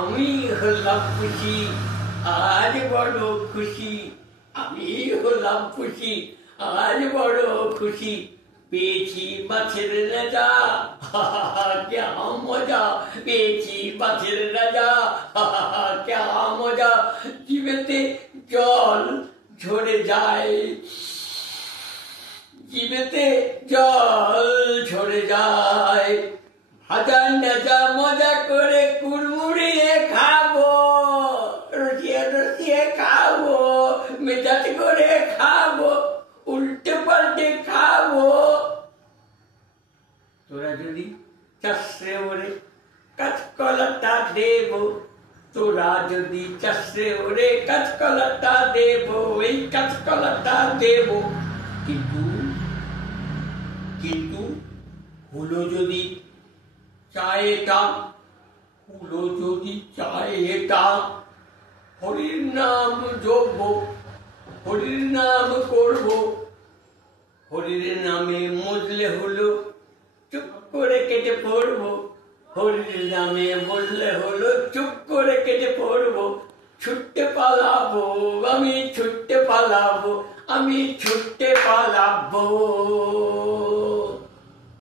আমি হলাম খুশি, আজ বড় খুশি। আমি হলাম খুশি, আজ বড় খুশি। পেয়েছি মাছের রাজা, ক্যা মজা। পেয়েছি মাছের রাজা, ক্যা মজা। জিভেতে জল ঝরে যায়, জিভেতে জল ঝরে যায়। হাজার নাজা মজা করে কুড়মুড়িয়ে খাবো, রসিয়ে রসিয়ে খাবো, মেজাজ করে খাবো, উল্টে পাল্টে খাবো। তোরা যদি চাষে ওরে কাঁচকলাটা দেব, তোরা যদি চাষে ওরে কাঁচকলাটা দেব, এই কাঁচকলাটা দেব। কিন্তু কিন্তু হলো যদি চায় এটা, হলো যদি চায় এটা, হরির নাম জপব, হরির নাম করব। হরির নামে মজলে হলো, চুপ করে কেটে পড়বো। হরির নামে বললে হলো, চুপ করে কেটে পড়বো। ছুটতে পালাবো, আমি ছুটতে পালাবো, আমি ছুটতে পালাবো।